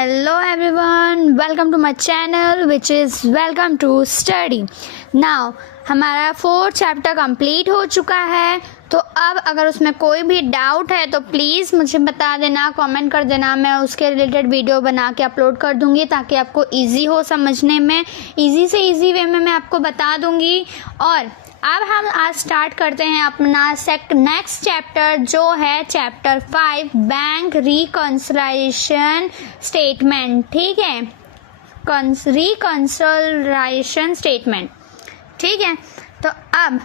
Hello everyone, welcome to my channel which is welcome to study. Now हमारा 4th chapter complete हो चुका है, तो अब अगर उसमें कोई भी डाउट है तो प्लीज़ मुझे बता देना, कमेंट कर देना। मैं उसके रिलेटेड वीडियो बना के अपलोड कर दूँगी ताकि आपको इजी हो समझने में, इजी से इजी वे में मैं आपको बता दूँगी। और अब हम आज स्टार्ट करते हैं अपना नेक्स्ट चैप्टर जो है चैप्टर 5 बैंक रिकंसिलिएशन स्टेटमेंट। ठीक है, रिकंसिलिएशन स्टेटमेंट। ठीक है, तो अब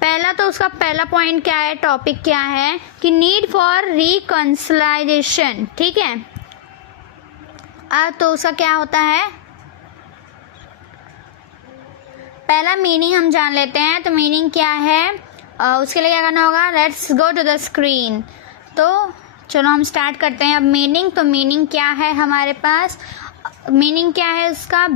पहला तो उसका पहला पॉइंट क्या है, टॉपिक क्या है कि नीड फॉर रिकंसिलिएशन। ठीक है, तो उसका क्या होता है, पहला मीनिंग हम जान लेते हैं। तो मीनिंग क्या है, उसके लिए क्या करना होगा, let's go to the screen. तो चलो हम स्टार्ट करते हैं अब मीनिंग। तो मीनिंग क्या है हमारे पास, मीनिंग क्या है उसका,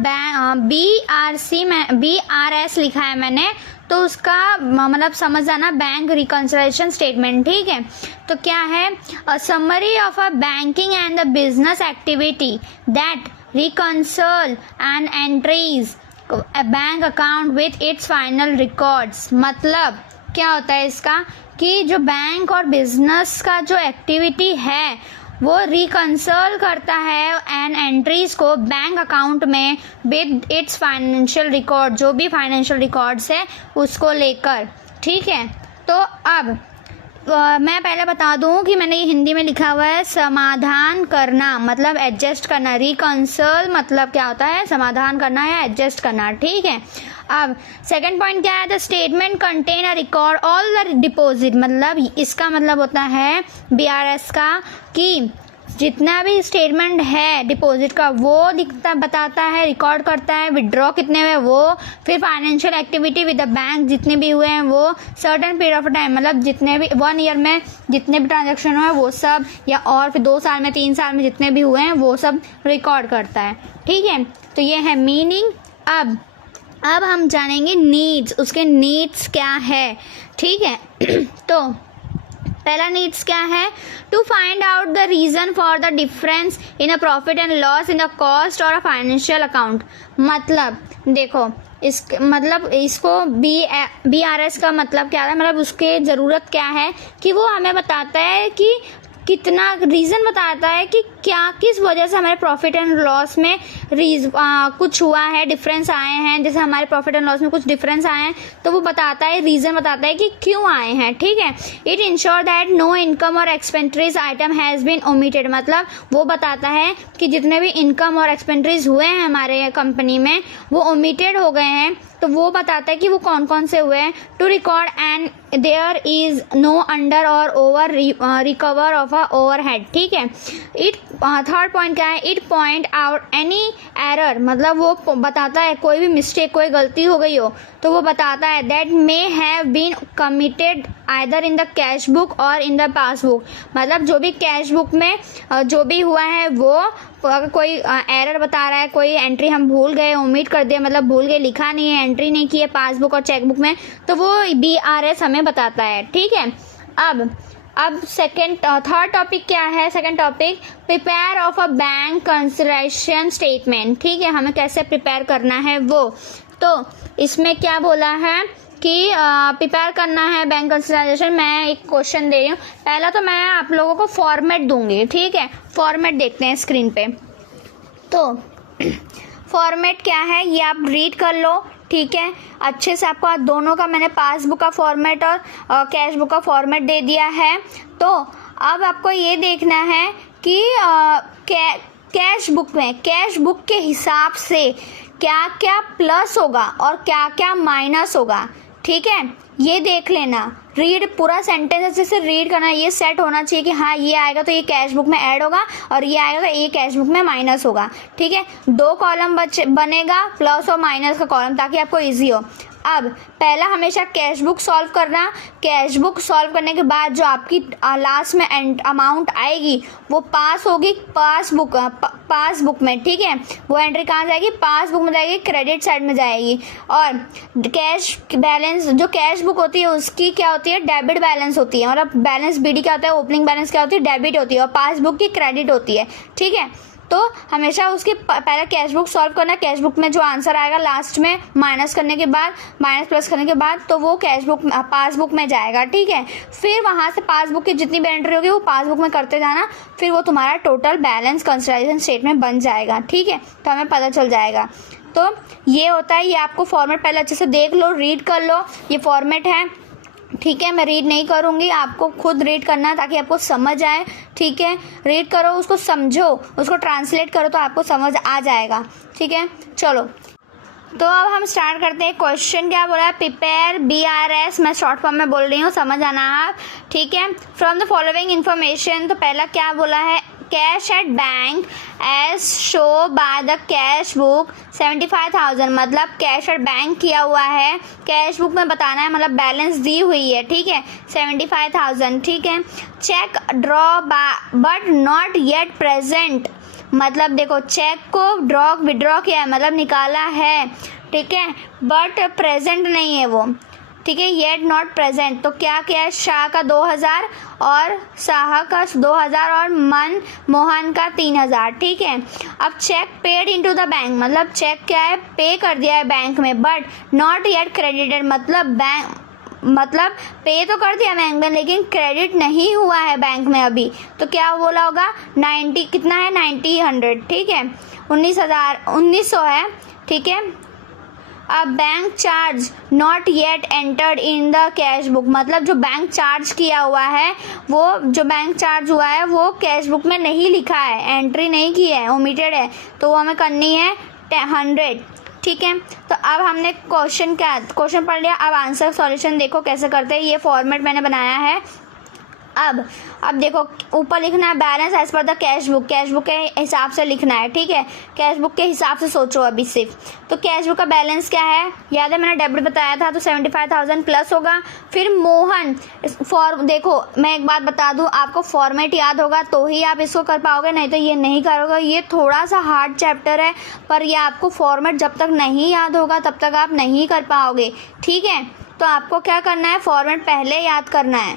BRS लिखा है मैंने, तो उसका मतलब समझ जाना बैंक रिकंसिलिएशन स्टेटमेंट। ठीक है, तो क्या है, a summary of a banking and the business activity that reconcile and entries a bank account with its final records. मतलब क्या होता है इसका कि जो बैंक और बिजनेस का जो एक्टिविटी है वो रिकंसिल करता है एंड एंट्रीज को बैंक अकाउंट में विद इट्स फाइनेंशियल रिकॉर्ड, जो भी फाइनेंशियल रिकॉर्ड्स है उसको लेकर। ठीक है, तो अब मैं पहले बता दूं कि मैंने ये हिंदी में लिखा हुआ है समाधान करना, मतलब एडजस्ट करना। रिकंसिल मतलब क्या होता है, समाधान करना या एडजस्ट करना। ठीक है, अब सेकंड पॉइंट क्या है, the statement contain a record all the deposit. मतलब इसका मतलब होता है BRS का कि जितना भी स्टेटमेंट है डिपॉजिट का वो लिखता बताता है, रिकॉर्ड करता है, विड्रॉ कितने हुए वो, फिर financial activity with the bank जितने भी हुए हैं वो, सर्टेन पीरियड ऑफ टाइम मतलब जितने भी 1 ईयर में जितने भी ट्रांजैक्शन हुए वो सब, या और फिर 2 साल में 3 साल में जितने भी हुए हैं वो सब रिकॉर्ड करता है। ठीक है, तो ये है मीनिंग। अब हम जानेंगे नीड्स, उसके नीड्स क्या है। ठीक है, तो पहला नीड्स क्या है, to find out the reason for the difference in a profit and loss in the cost और अ फाइनेंशियल अकाउंट। मतलब देखो इसको BRS का मतलब क्या है, मतलब उसके ज़रूरत क्या है कि वो हमें बताता है कि कितना रीज़न बताता है कि क्या किस वजह से हमारे प्रॉफिट एंड लॉस में कुछ हुआ है, डिफरेंस आए हैं। जैसे हमारे प्रॉफिट एंड लॉस में कुछ डिफरेंस आए हैं तो वो बताता है, रीज़न बताता है कि क्यों आए हैं। ठीक है, it ensure that no income और expenditures item has been omitted. मतलब वो बताता है कि जितने भी इनकम और एक्सपेंट्रीज हुए हैं हमारे कंपनी में वो ओमिटेड हो गए हैं, तो वो बताता है कि वो कौन कौन से हुए हैं। To record and there is no under और over recover of a overhead. ठीक है, इट थर्ड पॉइंट क्या है, it point out any error. मतलब वो बताता है कोई भी मिस्टेक, कोई गलती हो गई हो तो वो बताता है that may have been committed either in the cash book और इन द पासबुक। मतलब जो भी कैश बुक में जो भी हुआ है वो, अगर कोई एरर बता रहा है, कोई एंट्री हम भूल गए, ओमिट कर दिया, मतलब भूल गए, लिखा नहीं है, एंट्री नहीं की है पासबुक और चेकबुक में, तो वो BRS हमें बताता है। ठीक है, अब थर्ड टॉपिक क्या है, second topic, prepare of a bank conciliation statement. ठीक है, हमें कैसे प्रिपेयर करना है वो, तो इसमें क्या बोला है कि प्रिपेयर करना है बैंक कंसिलिएशन। मैं एक क्वेश्चन दे रही हूँ, पहला तो मैं आप लोगों को फॉर्मेट दूंगी। ठीक है, फॉर्मेट देखते हैं स्क्रीन पे। तो फॉर्मेट क्या है ये आप रीड कर लो। ठीक है, अच्छे से आपको दोनों का मैंने पासबुक का फॉर्मेट और कैश बुक का फॉर्मेट दे दिया है। तो अब आपको ये देखना है कि कैश बुक में, कैश बुक के हिसाब से क्या क्या प्लस होगा और क्या क्या माइनस होगा। ठीक है, ये देख लेना, रीड पूरा सेंटेंस अच्छे से रीड करना, ये सेट होना चाहिए कि हाँ ये आएगा तो ये कैश बुक में ऐड होगा और ये आएगा तो ये कैश बुक में माइनस होगा। ठीक है, 2 कॉलम बनेगा, प्लस और माइनस का कॉलम, ताकि आपको इजी हो। अब पहला हमेशा कैश बुक सॉल्व करना। कैश बुक सॉल्व करने के बाद जो आपकी लास्ट में अमाउंट आएगी वो पास होगी पासबुक में। ठीक है, वो एंट्री कहाँ जाएगी, पासबुक में जाएगी, क्रेडिट साइड में जाएगी। और कैश बैलेंस, जो कैश बुक होती है उसकी क्या होती है, डेबिट बैलेंस होती है। मतलब बैलेंस BD क्या होता है, ओपनिंग बैलेंस क्या होती है, डेबिट होती है, और पासबुक की क्रेडिट होती है। ठीक है, तो हमेशा उसकी पहले कैश बुक सॉल्व करना। कैश बुक में जो आंसर आएगा लास्ट में माइनस करने के बाद, माइनस प्लस करने के बाद, तो वो कैश बुक पासबुक में जाएगा, ठीक है। फिर वहाँ से पासबुक की जितनी भी एंट्री होगी वो पासबुक में करते जाना, फिर वो तुम्हारा टोटल बैलेंस कंसोलिडेशन स्टेटमेंट बन जाएगा, ठीक है। तो हमें पता चल जाएगा। तो ये होता है, ये आपको फॉर्मेट पहले अच्छे से देख लो, रीड कर लो, ये फॉर्मेट है, ठीक है। मैं रीड नहीं करूँगी, आपको खुद रीड करना है ताकि आपको समझ आए, ठीक है। रीड करो, उसको समझो, उसको ट्रांसलेट करो तो आपको समझ आ जाएगा, ठीक है। चलो, तो अब हम स्टार्ट करते हैं। क्वेश्चन क्या बोला है, प्रिपेयर BRS, मैं शॉर्ट फॉर्म में बोल रही हूँ, समझ आना आप, ठीक है। फ्रॉम द फॉलोइंग इन्फॉर्मेशन, तो पहला क्या बोला है, cash at bank as show by the cash book 75,000, मतलब कैश एट बैंक किया हुआ है, कैश बुक में बताना है, मतलब बैलेंस दी हुई है, ठीक है, 75,000, ठीक है। Cheque draw but not yet present, मतलब देखो चेक को विड्रॉ किया है, मतलब निकाला है, ठीक है, बट प्रेजेंट नहीं है वो, ठीक है, येट नॉट प्रेजेंट। तो क्या है, शाह का 2,000 और शाह का 2,000 और मोहन का 3,000, ठीक है। अब cheque paid into the bank, मतलब चेक क्या है, पे कर दिया है बैंक में, बट नॉट येट क्रेडिटेड, मतलब पे तो कर दिया बैंक में लेकिन क्रेडिट नहीं हुआ है बैंक में अभी। तो क्या बोला होगा, 90 कितना है, 100, ठीक है, 1900 है, ठीक है। अब bank charge not yet entered in the cash book, मतलब जो बैंक चार्ज किया हुआ है, वो जो बैंक चार्ज हुआ है वो कैश बुक में नहीं लिखा है, एंट्री नहीं की है, ओमिटेड है, तो वो हमें करनी है 100, ठीक है। तो अब हमने क्वेश्चन पढ़ लिया, अब आंसर सॉल्यूशन देखो कैसे करते हैं। ये फॉर्मेट मैंने बनाया है। अब देखो ऊपर लिखना है balance as per the cash book के हिसाब से लिखना है, ठीक है, कैश बुक के हिसाब से सोचो अभी सिर्फ। तो कैश बुक का बैलेंस क्या है, याद है मैंने डेबिट बताया था, तो 75,000 प्लस होगा। फिर मोहन देखो मैं एक बात बता दूं, आपको फॉर्मेट याद होगा तो ही आप इसको कर पाओगे, नहीं तो ये नहीं करोगे। ये थोड़ा सा हार्ड चैप्टर है, पर ये आपको फॉर्मेट जब तक नहीं याद होगा तब तक आप नहीं कर पाओगे, ठीक है। तो आपको क्या करना है, फॉर्मेट पहले याद करना है,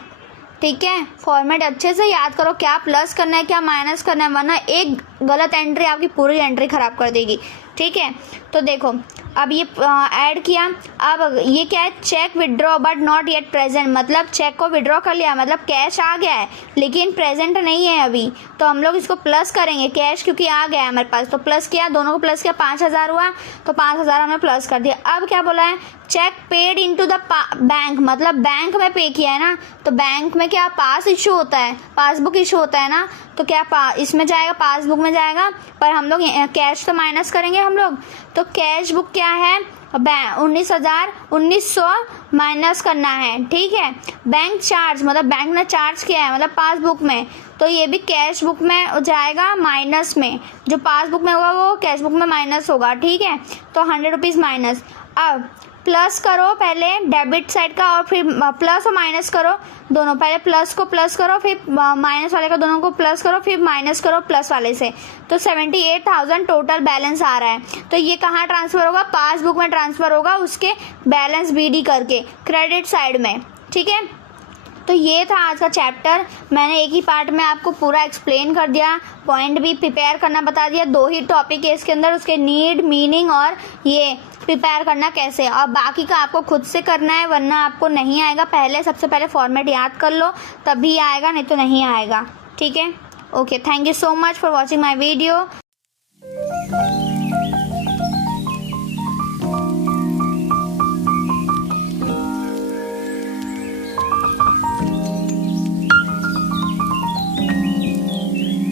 ठीक है। फॉर्मेट अच्छे से याद करो, क्या प्लस करना है क्या माइनस करना है, वरना एक गलत एंट्री आपकी पूरी एंट्री खराब कर देगी, ठीक है। तो देखो अब ये ऐड किया, अब ये क्या है, cheque withdraw but not yet present, मतलब चेक को विड्रॉ कर लिया, मतलब कैश आ गया है लेकिन प्रेजेंट नहीं है अभी, तो हम लोग इसको प्लस करेंगे, कैश क्योंकि आ गया है हमारे पास, तो प्लस किया, दोनों को प्लस किया, 5,000 हुआ, तो 5,000 हमने प्लस कर दिया। अब क्या बोला है, cheque paid into the bank, मतलब बैंक में पे किया है ना, तो बैंक में क्या पास इशू होता है, पासबुक इशू होता है ना, तो क्या इसमें जाएगा, पासबुक में जाएगा, पर हम लोग कैश तो माइनस करेंगे हम लोग। तो कैश बुक क्या है, 19,000 माइनस करना है, ठीक है। बैंक चार्ज, मतलब बैंक ने चार्ज किया है, मतलब पासबुक में, तो ये भी कैश बुक में जाएगा माइनस में, जो पासबुक में होगा वो कैश बुक में माइनस होगा, ठीक है। तो 100 रुपीज़ माइनस। अब प्लस करो पहले डेबिट साइड का और फिर प्लस और माइनस करो दोनों, पहले प्लस को प्लस करो फिर माइनस वाले का, दोनों को प्लस करो फिर माइनस करो प्लस वाले से, तो 78,000 टोटल बैलेंस आ रहा है। तो ये कहाँ ट्रांसफ़र होगा, पासबुक में ट्रांसफ़र होगा, उसके बैलेंस BD करके क्रेडिट साइड में, ठीक है। तो ये था आज का चैप्टर, मैंने एक ही पार्ट में आपको पूरा एक्सप्लेन कर दिया, पॉइंट भी प्रिपेयर करना बता दिया, 2 ही टॉपिक है इसके अंदर, उसके नीड, मीनिंग और ये प्रिपेयर करना कैसे, और बाकी का आपको खुद से करना है वरना आपको नहीं आएगा। पहले सबसे पहले फॉर्मेट याद कर लो तभी आएगा, नहीं तो नहीं आएगा, ठीक है। Okay, thank you so much for watching my video.